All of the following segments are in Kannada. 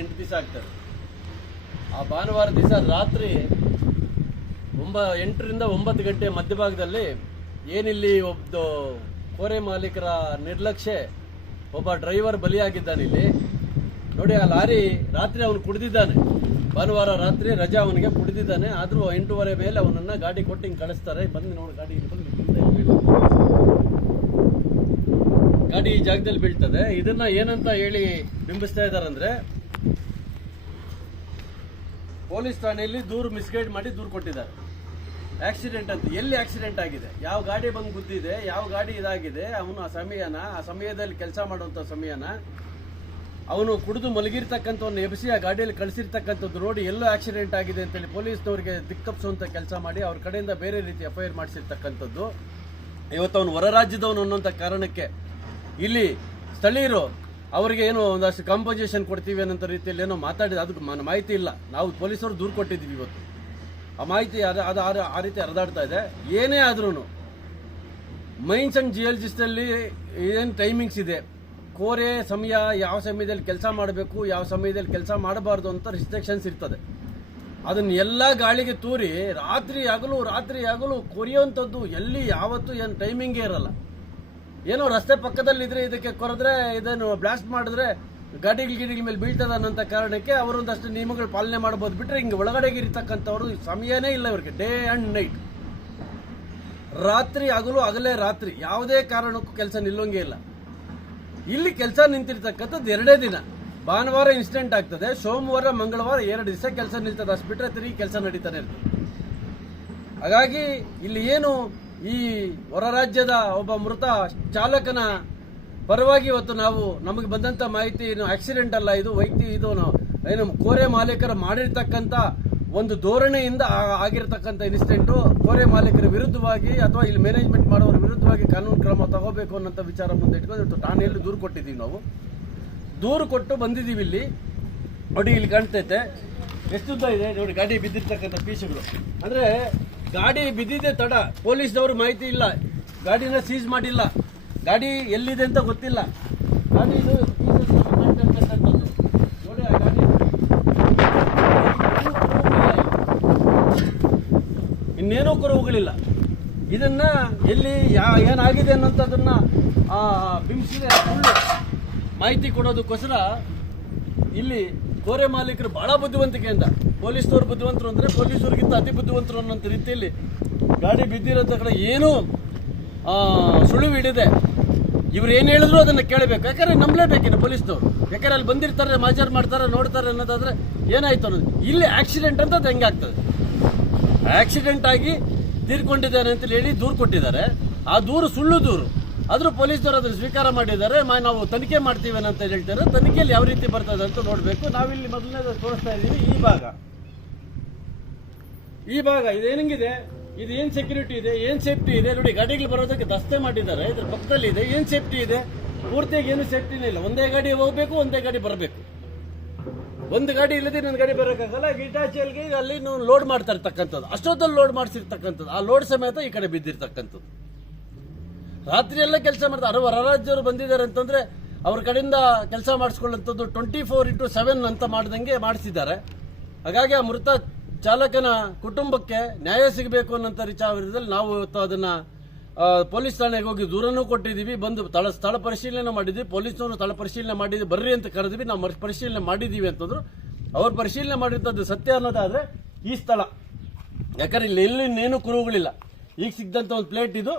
8 ದಿವಸ ಆಗ್ತದೆ. ಆ ಭಾನುವಾರ ದಿವಸ ರಾತ್ರಿ 8 ರಿಂದ 9 ಗಂಟೆ ಮಧ್ಯಭಾಗದಲ್ಲಿ ಏನಿಲ್ಲಿ ಒಬ್ಬ ಕೋರೆ ಮಾಲೀಕರ ನಿರ್ಲಕ್ಷ್ಯ ಒಬ್ಬ ಡ್ರೈವರ್ ಬಲಿಯಾಗಿದ್ದಾನೆ. ಇಲ್ಲಿ ನೋಡಿ, ಆ ಲಾರಿ ರಾತ್ರಿ ಅವನು ಕುಡಿದಿದ್ದಾನೆ. ಭಾನುವಾರ ರಾತ್ರಿ ರಜಾ ಅವನಿಗೆ ಕುಡಿದಿದ್ದಾನೆ. ಆದರೂ 8:30 ಮೇಲೆ ಅವನನ್ನ ಗಾಡಿ ಕೊಟ್ಟು ಹಿಂಗೆ ಕಳಿಸ್ತಾರೆ. ಬಂದು ನೋಡಿ, ಗಾಡಿ ಈ ಜಾಗದಲ್ಲಿ ಬೀಳ್ತದೆ. ಇದನ್ನ ಏನಂತ ಹೇಳಿ ಬಿಂಬಿಸ್ತಾ ಇದ್ದಾರಂದ್ರೆ, ಪೊಲೀಸ್ ಠಾಣೆಯಲ್ಲಿ ಮಿಸ್ಗೈಡ್ ಮಾಡಿ ದೂರು ಕೊಟ್ಟಿದ್ದಾರೆ. ಆಕ್ಸಿಡೆಂಟ್ ಅಂತ. ಎಲ್ಲಿ ಆಕ್ಸಿಡೆಂಟ್ ಆಗಿದೆ, ಯಾವ ಗಾಡಿ ಬಂದು ಗುದ್ದಿದೆ, ಯಾವ ಗಾಡಿ ಇದಾಗಿದೆ, ಅವನು ಆ ಸಮಯದಲ್ಲಿ ಕೆಲಸ ಮಾಡುವಂತ ಸಮಯನ ಅವನು ಕುಡಿದು ಮಲಗಿರ್ತಕ್ಕಂಥವ್ನು ಎಬ್ಬಿಸಿ ಆ ಗಾಡಿಯಲ್ಲಿ ಕಳಿಸಿರ್ತಕ್ಕಂಥದ್ದು ನೋಡಿ ಎಲ್ಲೋ ಆಕ್ಸಿಡೆಂಟ್ ಆಗಿದೆ ಅಂತೇಳಿ ಪೊಲೀಸ್ನವರಿಗೆ ದಿಕ್ಕಪ್ಸುವಂತ ಕೆಲಸ ಮಾಡಿ ಅವ್ರ ಕಡೆಯಿಂದ ಬೇರೆ ರೀತಿ FIR ಮಾಡಿಸಿರ್ತಕ್ಕಂಥದ್ದು. ಇವತ್ತು ಅವನು ಹೊರ ರಾಜ್ಯದವನು ಅನ್ನೋಂಥ ಕಾರಣಕ್ಕೆ ಇಲ್ಲಿ ಸ್ಥಳೀಯರು ಅವರಿಗೆ ಏನೋ ಒಂದಷ್ಟು ಕಾಂಪನ್ಸೇಷನ್ ಕೊಡ್ತೀವಿ ಅನ್ನೋ ರೀತಿಯಲ್ಲಿ ಏನೋ ಮಾತಾಡಿದ, ಅದಕ್ಕೆ ಮಾಹಿತಿ ಇಲ್ಲ. ನಾವು ಪೊಲೀಸರು ದೂರು ಕೊಟ್ಟಿದ್ದೀವಿ ಇವತ್ತು. ಆ ಮಾಹಿತಿ ಆ ರೀತಿ ಹರಿದಾಡ್ತಾ ಇದೆ. ಏನೇ ಆದ್ರೂ ಮೈನ್ಸ್ ಅಂಡ್ ಜಿಯಾಲಜಿಸ್ಟಲ್ಲಿ ಏನು ಟೈಮಿಂಗ್ಸ್ ಇದೆ, ಕೋರೆ ಸಮಯ, ಯಾವ ಸಮಯದಲ್ಲಿ ಕೆಲಸ ಮಾಡಬೇಕು, ಯಾವ ಸಮಯದಲ್ಲಿ ಕೆಲಸ ಮಾಡಬಾರ್ದು ಅಂತ ರಿಸ್ಟ್ರಿಕ್ಷನ್ಸ್ ಇರ್ತದೆ. ಅದನ್ನ ಎಲ್ಲ ಗಾಳಿಗೆ ತೂರಿ ರಾತ್ರಿ ಹಗಲು ಕೊರಿಯುವಂಥದ್ದು ಎಲ್ಲಿ ಯಾವತ್ತೂ ಏನು ಟೈಮಿಂಗೇ ಇರಲ್ಲ. ಏನೋ ರಸ್ತೆ ಪಕ್ಕದಲ್ಲಿ ಇದ್ರೆ ಇದಕ್ಕೆ ಕೊರೆದ್ರೆ, ಇದನ್ನು ಬ್ಲಾಸ್ಟ್ ಮಾಡಿದ್ರೆ ಗಾಡಿಗಳ ಮೇಲೆ ಬೀಳ್ತದ ಅನ್ನೋಂಥ ಕಾರಣಕ್ಕೆ ಅವರೊಂದಷ್ಟು ನಿಯಮಗಳು ಪಾಲನೆ ಮಾಡಬಹುದು. ಬಿಟ್ರೆ ಹಿಂಗೆ ಒಳಗಡೆಗೆ ಇರತಕ್ಕಂಥವ್ರು ಸಮಯನೇ ಇಲ್ಲ ಇವರಿಗೆ. ಡೇ ಅಂಡ್ ನೈಟ್, ರಾತ್ರಿ ಹಗಲೇ ರಾತ್ರಿ, ಯಾವುದೇ ಕಾರಣಕ್ಕೂ ಕೆಲಸ ನಿಲ್ಲೋಂಗೇ ಇಲ್ಲ. ಇಲ್ಲಿ ಕೆಲಸ ನಿಂತಿರ್ತಕ್ಕಂಥದ್ದು 2 ದಿನ. ಭಾನುವಾರ ಇನ್ಸಿಡೆಂಟ್ ಆಗ್ತದೆ, ಸೋಮವಾರ ಮಂಗಳವಾರ 2 ದಿವಸ ಕೆಲಸ ನಿಲ್ತದೆ. ಅಷ್ಟು ಬಿಟ್ಟರೆ ತಿರುಗಿ ಕೆಲಸ ನಡೀತಾನೆ ಇರ್ತದೆ. ಹಾಗಾಗಿ ಇಲ್ಲಿ ಏನು ಈ ಹೊರ ರಾಜ್ಯದ ಒಬ್ಬ ಮೃತ ಚಾಲಕನ ಪರವಾಗಿ ಇವತ್ತು ನಮಗೆ ಬಂದಂತ ಮಾಹಿತಿ ಆಕ್ಸಿಡೆಂಟ್ ಅಲ್ಲ, ಇದು ಏನು ಕೋರೆ ಮಾಲೀಕರ ಮಾಡಿರ್ತಕ್ಕಂಥ ಒಂದು ಧೋರಣೆಯಿಂದ ಆಗಿರತಕ್ಕಂಥ ಇನ್ಸಿಡೆಂಟು. ಕೋರೆ ಮಾಲೀಕರ ವಿರುದ್ಧವಾಗಿ ಅಥವಾ ಇಲ್ಲಿ ಮ್ಯಾನೇಜ್ಮೆಂಟ್ ಮಾಡೋರ ವಿರುದ್ಧವಾಗಿ ಕಾನೂನು ಕ್ರಮ ತಗೋಬೇಕು ಅನ್ನೋಂಥ ವಿಚಾರ ಮುಂದೆ ಇಟ್ಕೊಂಡು ಠಾಣೆಯಲ್ಲಿ ದೂರು ಕೊಟ್ಟಿದ್ದೀವಿ. ನಾವು ದೂರು ಕೊಟ್ಟು ಬಂದಿದ್ದೀವಿ. ಇಲ್ಲಿ ನೋಡಿ, ಇಲ್ಲಿ ಕಾಣ್ತೈತೆ ಎಷ್ಟು ಉದ್ದ ಇದೆ ನೋಡಿ ಗಾಡಿ ಬಿದ್ದಿರ್ತಕ್ಕಂಥ ಪೀಸುಗಳು. ಅಂದ್ರೆ ಗಾಡಿ ಬಿದ್ದಿದೆ ತಡ, ಪೊಲೀಸ್ನವರು ಮಾಹಿತಿ ಇಲ್ಲ, ಗಾಡಿನ ಸೀಸ್ ಮಾಡಿಲ್ಲ, ಗಾಡಿ ಎಲ್ಲಿದೆ ಅಂತ ಗೊತ್ತಿಲ್ಲ. ಗಾಡಿ ಇದು ನೋಡಿ, ಆ ಗಾಡಿ ಇನ್ನೇನೂ ಕುರುಹುಗಳಿಲ್ಲ. ಇದನ್ನ ಎಲ್ಲಿ ಏನಾಗಿದೆ ಅನ್ನೋಂಥದ್ದನ್ನ ಬಿಂಬಿಸಿದೆ ಸುಳ್ಳು ಮಾಹಿತಿ ಕೊಡೋದಕ್ಕೋಸ್ಕರ ಇಲ್ಲಿ ಕೋರೆ ಮಾಲೀಕರು ಬಹಳ ಬುದ್ಧಿವಂತಿಕೆಯಿಂದ, ಪೊಲೀಸ್ನವ್ರು ಬುದ್ಧಿವಂತರು ಅಂದ್ರೆ ಪೊಲೀಸರಿಗಿಂತ ಅತಿ ಬುದ್ಧಿವಂತರು ಅನ್ನೋಂಥ ರೀತಿಯಲ್ಲಿ ಗಾಡಿ ಬಿದ್ದಿರೋದ ಕಡೆ ಏನೂ ಸುಳಿವು ಹಿಡಿದೆ. ಇವ್ರು ಏನು ಹೇಳಿದ್ರು ಅದನ್ನ ಕೇಳಬೇಕು. ಯಾಕಂದ್ರೆ ನಂಬಲೇಬೇಕಿನ್ನು ಪೊಲೀಸ್ನವ್ರು. ಯಾಕಂದ್ರೆ ಅಲ್ಲಿ ಬಂದಿರ್ತಾರೆ, ಮಾಜರ್ ಮಾಡ್ತಾರೆ, ನೋಡ್ತಾರೆ ಅನ್ನೋದಾದ್ರೆ ಏನಾಯ್ತು ಅನ್ನೋದು. ಇಲ್ಲಿ ಆಕ್ಸಿಡೆಂಟ್ ಅಂತ ಹೆಂಗೆ ಆಗ್ತದೆ? ಆಕ್ಸಿಡೆಂಟ್ ಆಗಿ ತೀರ್ಕೊಂಡಿದ್ದಾರೆ ಅಂತ ಹೇಳಿ ದೂರು ಕೊಟ್ಟಿದ್ದಾರೆ. ಆ ದೂರು ಸುಳ್ಳು ದೂರು. ಆದ್ರೂ ಪೊಲೀಸರು ಅದನ್ನು ಸ್ವೀಕಾರ ಮಾಡಿದ್ದಾರೆ. ನಾವು ತನಿಖೆ ಮಾಡ್ತೀವಿ ಅಂತ ಹೇಳ್ತಾರೆ. ತನಿಖೆಯಲ್ಲಿ ಯಾವ ರೀತಿ ಬರ್ತದೆ ಅಂತ ನೋಡಬೇಕು. ನಾವಿಲ್ಲಿ ಮೊದಲನೇದು ತೋರಿಸ್ತಾ ಇದ್ದೀವಿ. ಈ ಭಾಗ ಇದೇನಂಗಿದೆ, ಇದು ಏನ್ ಸೆಕ್ಯೂರಿಟಿ ಇದೆ, ಏನ್ ಸೇಫ್ಟಿ ಇದೆ ನೋಡಿ. ಗಾಡಿಗಳು ಬರೋದಕ್ಕೆ ದಸ್ತೆ ಮಾಡಿದ್ದಾರೆ. ಇದ್ರ ಪಕ್ಕದಲ್ಲಿ ಇದೆ, ಏನ್ ಸೇಫ್ಟಿ ಇದೆ? ಪೂರ್ತಿಯಾಗಿ ಏನು ಸೇಫ್ಟಿನೇ ಇಲ್ಲ. ಒಂದೇ ಗಾಡಿ ಹೋಗ್ಬೇಕು, ಒಂದೇ ಗಾಡಿ ಬರಬೇಕು. ಒಂದು ಗಾಡಿ ಇಲ್ಲದೆ ನನ್ನ ಗಾಡಿ ಬರೋಕ್ಕಾಗಲ್ಲ. ಗಿಟಾಚೆಲ್ಗೆ ಅಲ್ಲಿ ಲೋಡ್ ಮಾಡ್ತಾ ಇರ್ತಕ್ಕಂಥದ್ದು, ಅಷ್ಟೊತ್ತಲ್ಲಿ ಲೋಡ್ ಮಾಡಿಸಿರ್ತಕ್ಕಂಥದ್ದು, ಆ ಲೋಡ್ ಸಮೇತ ಈ ಕಡೆ ಬಿದ್ದಿರ್ತಕ್ಕಂಥದ್ದು. ರಾತ್ರಿ ಎಲ್ಲ ಕೆಲಸ ಮಾಡ್ತಾರೆ. ಹೊರ ರಾಜ್ಯವರು ಬಂದಿದ್ದಾರೆ ಅಂತಂದ್ರೆ ಅವ್ರ ಕಡೆಯಿಂದ ಕೆಲಸ ಮಾಡಿಸ್ಕೊಳ್ಳುವಂಥದ್ದು 24/7 ಅಂತ ಮಾಡ್ದಂಗೆ ಮಾಡಿಸಿದ್ದಾರೆ. ಹಾಗಾಗಿ ಆ ಮೃತ ಚಾಲಕನ ಕುಟುಂಬಕ್ಕೆ ನ್ಯಾಯ ಸಿಗಬೇಕು ಅನ್ನೋಂಥ ವಿಚಾರದಲ್ಲಿ ನಾವು ಇವತ್ತು ಅದನ್ನ ಪೊಲೀಸ್ ಠಾಣೆಗೆ ಹೋಗಿ ದೂರನೂ ಕೊಟ್ಟಿದ್ದೀವಿ. ಬಂದು ಸ್ಥಳ ಪರಿಶೀಲನೆ ಮಾಡಿದ್ವಿ. ಪೊಲೀಸ್ನವರು ಸ್ಥಳ ಪರಿಶೀಲನೆ ಮಾಡಿದ್ವಿ, ಬರ್ರಿ ಅಂತ ಕರೆದ್ವಿ. ನಾವು ಪರಿಶೀಲನೆ ಮಾಡಿದ್ದೀವಿ ಅಂತಂದ್ರು. ಅವ್ರು ಪರಿಶೀಲನೆ ಮಾಡಿರ್ತದ್ದು ಸತ್ಯ ಅನ್ನೋದಾದ್ರೆ ಈ ಸ್ಥಳ, ಯಾಕಂದ್ರೆ ಇಲ್ಲಿ ಇನ್ನೇನು ಕುರುಹುಗಳಿಲ್ಲ. ಈಗ ಸಿಕ್ಕಂತ ಒಂದು ಪ್ಲೇಟ್ ಇದು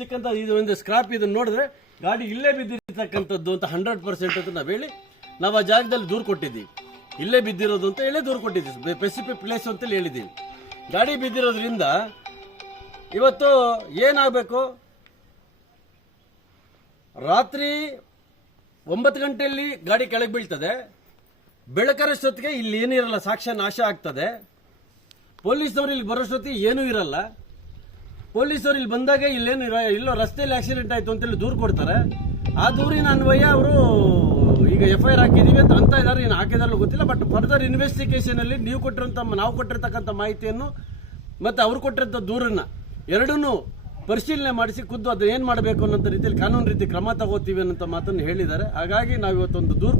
ಸಿಕ್ಕಂತ ಇದು ಒಂದು ಸ್ಕ್ರಾಪ್, ಇದನ್ನ ನೋಡಿದ್ರೆ ಗಾಡಿ ಇಲ್ಲೇ ಬಿದ್ದಿರ್ತಕ್ಕಂಥದ್ದು ಅಂತ 100% ಅಂತ ನಾವು ಆ ಜಾಗದಲ್ಲಿ ದೂರು ಕೊಟ್ಟಿದ್ದೀವಿ. ಇಲ್ಲೇ ಬಿದ್ದಿರೋದು ಅಂತ ಹೇಳಿ ದೂರು ಕೊಟ್ಟಿದ್ದೀವಿ. ಸ್ಪೆಸಿಫಿಕ್ ಪ್ಲೇಸ್ ಅಂತ ಹೇಳಿದ್ದೀವಿ. ಗಾಡಿ ಬಿದ್ದಿರೋದ್ರಿಂದ ಇವತ್ತು ಏನಾಗಬೇಕು, ರಾತ್ರಿ 9 ಗಂಟೆಯಲ್ಲಿ ಗಾಡಿ ಕೆಳಗೆ ಬೀಳ್ತದೆ. ಬೆಳಕರಷ್ಟೊತ್ತಿಗೆ ಇಲ್ಲಿ ಏನಿರಲ್ಲ, ಸಾಕ್ಷ್ಯ ನಾಶ ಆಗ್ತದೆ. ಪೊಲೀಸರು ಇಲ್ಲಿ ಬರೋಷ್ಟೊತ್ತಿಗೆ ಏನೂ ಇರಲ್ಲ. ಪೊಲೀಸರು ಇಲ್ಲಿ ಬಂದಾಗ ಇಲ್ಲೋ ರಸ್ತೆಯಲ್ಲಿ ಆಕ್ಸಿಡೆಂಟ್ ಆಯ್ತು ಅಂತೇಳಿ ದೂರು ಕೊಡ್ತಾರೆ. ಆ ದೂರಿನ ಅನ್ವಯ ಅವರು ಈಗ FIR ಹಾಕಿದೀವಿ ಅಂತ ಇದ್ದಾರೆ. ಏನು ಹಾಕಿದಾರಲ್ಲ ಗೊತ್ತಿಲ್ಲ. ಬಟ್ ಫರ್ದರ್ ಇನ್ವೆಸ್ಟಿಗೇಷನ್ ಅಲ್ಲಿ ನಾವು ಕೊಟ್ಟಿರ್ತಕ್ಕಂಥ ಮಾಹಿತಿಯನ್ನು ಮತ್ತೆ ಅವ್ರು ಕೊಟ್ಟಿರೋ ದೂರನ್ನ ಎರಡನ್ನೂ ಪರಿಶೀಲನೆ ಮಾಡಿಸಿ ಖುದ್ದು ಅದನ್ನ ಏನ್ ಮಾಡಬೇಕು ಅನ್ನೋ ರೀತಿಯಲ್ಲಿ ಕಾನೂನು ರೀತಿ ಕ್ರಮ ತಗೋತೀವಿ ಅನ್ನೋ ಮಾತನ್ನು ಹೇಳಿದ್ದಾರೆ. ಹಾಗಾಗಿ ನಾವು ಇವತ್ತೊಂದು ದೂರು